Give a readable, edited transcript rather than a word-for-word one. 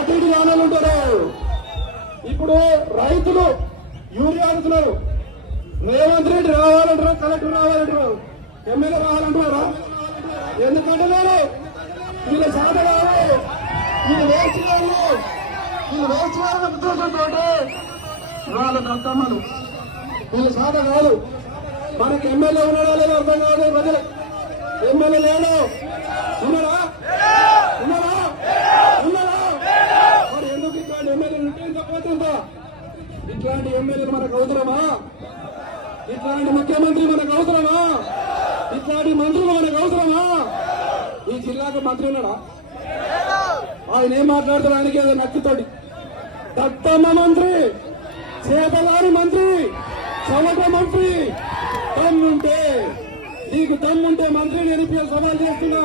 అటు ఇటు కానాలు ఉంటారు. ఇప్పుడు రైతులు యూరియా అడుగుతున్నారు. రేవంత్ రెడ్డి రావాలంటారు, కలెక్టర్ రావాలంటారు, ఎమ్మెల్యే రావాలంటున్నారా? ఎందుకంటే నేను వీళ్ళ సాధ కావాలి, వీళ్ళు వేస్ట్ కావాలి, వీళ్ళు వేస్ట్ కావాలని ఉద్దేశంతో వాళ్ళ కష్టమ్మలు వీళ్ళు సాధ కాదు. మనకి ఎమ్మెల్యే ఉన్నాడా లేదో అర్థం కాదు ప్రజలు. ఎమ్మెల్యే లేడు, ఉన్నారా? ఉన్నారా? ఉన్నారా? మరి ఎందుకు ఇట్లాంటి ఎమ్మెల్యేలు ఉంటే ఇంత పోతుందా? ఇట్లాంటి ఎమ్మెల్యేలు మనకు అవసరమా? ఇట్లాంటి ముఖ్యమంత్రి మనకు అవసరమా? ఇట్లాంటి మంత్రులు మనకు అవసరమా? ఈ జిల్లాకు మంత్రి ఉన్నాడా? ఆయన ఏం మాట్లాడతాడు? ఆయనకి ఏదో నచ్చుతాడు. దత్తమ్మ మంత్రి, చేతలాని మంత్రి, చవట మంత్రి. దమ్ముంటే నీకు దమ్ముంటే మంత్రిని ఎనిపి సవాల్ చేస్తున్నా.